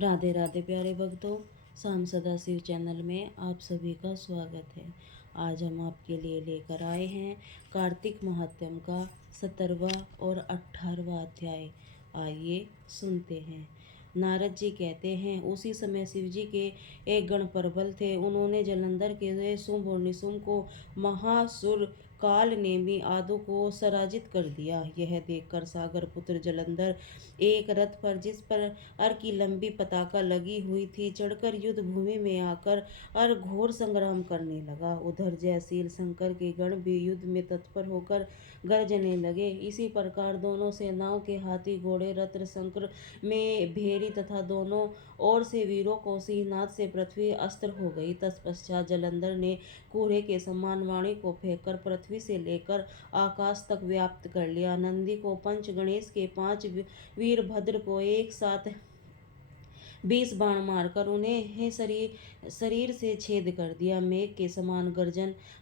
राधे राधे प्यारे भक्तों। शाम सदा शिव चैनल में आप सभी का स्वागत है। आज हम आपके लिए लेकर आए हैं कार्तिक महात्म्य का 17वां और 18वां अध्याय। आइए सुनते हैं। नारद जी कहते हैं, उसी समय शिव जी के एक गण प्रबल थे। उन्होंने जलंधर के शुंभ और निशुंभ को महासुर काल नेमी आदि को सराजित कर दिया। यह देखकर सागर पुत्र जलंधर एक रथ पर, जिस पर अर की लंबी पताका लगी हुई थी, चढ़कर युद्ध भूमि में आकर अर घोर संग्राम करने लगा। उधर जयशील शंकर के गण भी युद्ध में तत्पर होकर गरजने लगे। इसी प्रकार दोनों सेनाओं के हाथी घोड़े रथ शंकर में भेरी तथा दोनों ओर से वीरों को सिंहनाद से पृथ्वी अस्त्र हो गई। तत्पश्चात जलंधर ने कूड़े के समान वाणी को फेंककर पृथ्वी से लेकर आकाश तक व्याप्त कर लिया। नंदी को पंच, गणेश के 5 वीरभद्र को एक साथ 20 बाण मारकर उन्हें शरीर से छेद कर दिया। मेघ के समान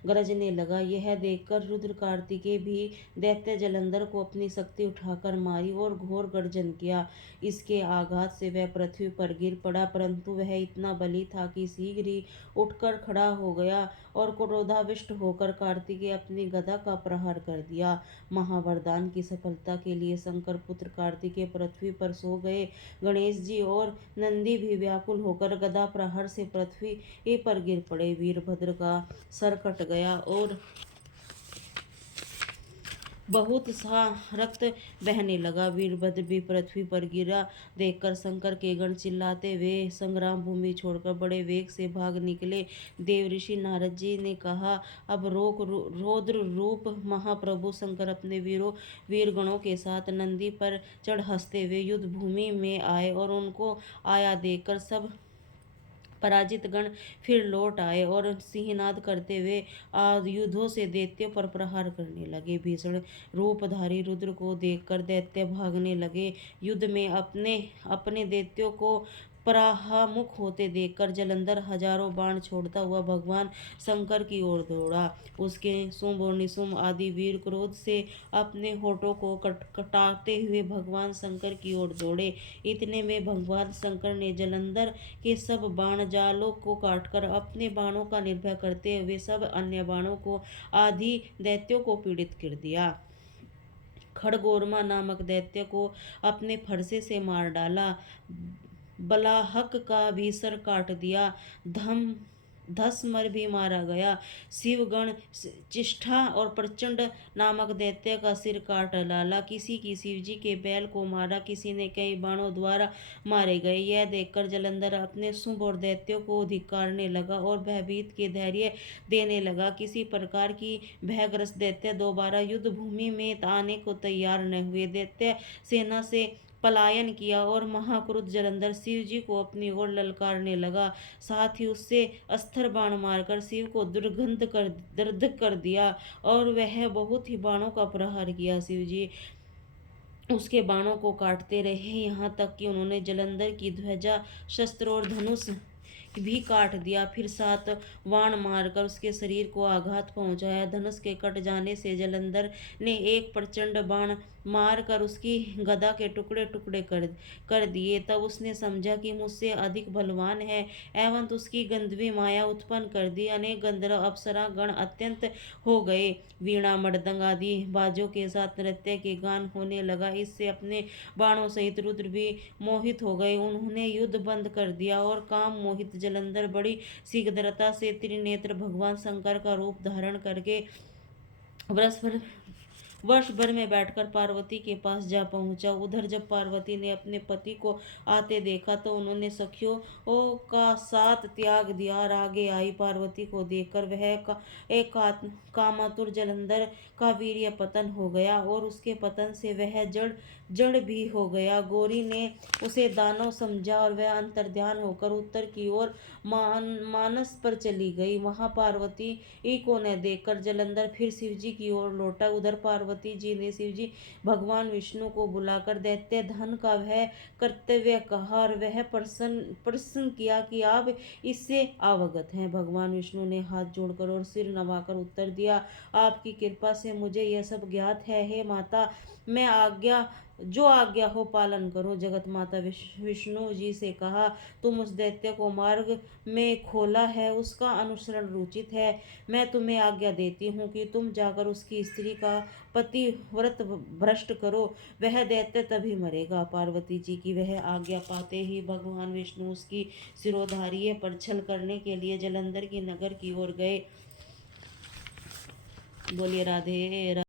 गरजने लगा। यह देखकर रुद्र कार्तिकेय भी दैत्य जलंधर को अपनी शक्ति उठाकर मारी और घोर गर्जन किया। इसके आघात से वह पृथ्वी पर गिर पड़ा, परंतु वह इतना बली था कि शीघ्र ही उठकर खड़ा हो गया और क्रोधाविष्ट होकर कार्तिकेय अपनी गदा का प्रहार कर दिया। महावरदान की सफलता के लिए शंकर पुत्र कार्तिकेय पृथ्वी पर सो गए। गणेश जी और नंदी भी व्याकुल होकर गदा प्रहार से पृथ्वी पर गिर पड़े। वीरभद्र का सर कट गया और बहुत सा रक्त बहने लगा। वीरभद्र भी पृथ्वी पर गिरा देखकर शंकर के गण चिल्लाते हुए संग्राम भूमि छोड़कर बड़े वेग से भाग निकले। देवऋषि नारद जी ने कहा, अब रौद्र रूप महाप्रभु शंकर अपने वीरगणों के साथ नंदी पर चढ़ हंसते हुए युद्ध भूमि में आए और उनको आया देखकर सब पराजित गण फिर लौट आए और सिंहनाद करते हुए आयुधों से दैत्यों पर प्रहार करने लगे। भीषण रूपधारी रुद्र को देखकर दैत्य भागने लगे। युद्ध में अपने अपने दैत्यों को परामुख होते देखकर जलंधर हजारों बाण छोड़ता हुआ भगवान शंकर की ओर दौड़ा। उसके शुंभ और निशुंभ आदि वीर क्रोध से अपने होठों को कटाते हुए भगवान शंकर की ओर दौड़े। इतने में भगवान शंकर ने जलंधर के सब बाण जालों को काटकर अपने बाणों का निर्भय करते हुए सब अन्य बाणों को आदि दैत्यों को पीड़ित कर दिया। खड़गोरमा नामक दैत्य को अपने फरसे से मार डाला। बलाहक का भी सर काट दिया। धसमर भी मारा गया। शिवगण चिष्ठा और प्रचंड नामक दैत्य का सिर काट डाला। किसी की शिवजी के बैल को मारा, किसी ने कई बाणों द्वारा मारे गए। यह देखकर जलंधर अपने शुंभ और दैत्यों को धिक्कारने लगा और भयभीत के धैर्य देने लगा। किसी प्रकार की भयग्रस्त दैत्य दोबारा युद्ध भूमि में आने को तैयार न हुए। दैत्य सेना से पलायन किया और महाक्रुद्ध जलंधर शिव जी को अपनी ओर ललकारने लगा। साथ ही उससे अस्त्र बाण मारकर शिव को दर्द कर दिया और वह बहुत ही बाणों का प्रहार किया। शिव जी उसके बाणों को काटते रहे, यहाँ तक कि उन्होंने जलंधर की ध्वजा, शस्त्र और धनुष भी काट दिया। फिर 7 बाण मारकर उसके शरीर को आघात पहुंचाया। धनुष के कट जाने से जलंधर ने एक प्रचंड बाण मारकर उसकी गदा के टुकड़े टुकड़े कर दिए। तब उसने समझा कि मुझसे अधिक बलवान है एवं उसकी गंधर्वी माया उत्पन्न कर दी। अनेक गंधर्व अप्सरा गण अत्यंत हो गए। वीणा मृदंग आदि बाजों के साथ नृत्य के गान होने लगा। इससे अपने बाणों सहित रुद्र भी मोहित हो गए। उन्होंने युद्ध बंद कर दिया और काम मोहित जलंधर बड़ी शीघ्रता से त्रिनेत्र भगवान शंकर का रूप धारण करके वर्ष भर में बैठकर पार्वती के पास जा पहुंचा। उधर जब पार्वती ने अपने पति को आते देखा तो उन्होंने सखियों का साथ त्याग दिया और आगे आई। पार्वती को देखकर वह एक कामातुर जलंधर का वीर्य पतन हो गया और उसके पतन से वह जड़ भी हो गया। गौरी ने उसे दानव समझा और वह अंतर्ध्यान होकर उत्तर की ओर मानस पर चली गई। वहां पार्वती को न देखकर जलंधर फिर शिवजी की ओर लौटा। उधर पार्वती जी ने शिवजी भगवान विष्णु को बुलाकर दैत्य धन का वह कर्तव्य कहा और वह प्रश्न किया कि आप इससे अवगत हैं। भगवान विष्णु ने हाथ जोड़कर और सिर नवाकर उत्तर दिया, आपकी कृपा से मुझे यह सब ज्ञात है। हे माता, मैं आज्ञा जो आज्ञा हो पालन करो। जगत माता विष्णु जी से कहा, तुम उस दैत्य को मार्ग में खोला है, उसका अनुसरण उचित है। मैं तुम्हें आज्ञा देती हूँ कि तुम जाकर उसकी स्त्री का पतिव्रत भ्रष्ट करो, वह दैत्य तभी मरेगा। पार्वती जी की वह आज्ञा पाते ही भगवान विष्णु उसकी सिरोधार्य पर छल करने के लिए जलंधर की नगर की ओर गए। बोलिए राधे।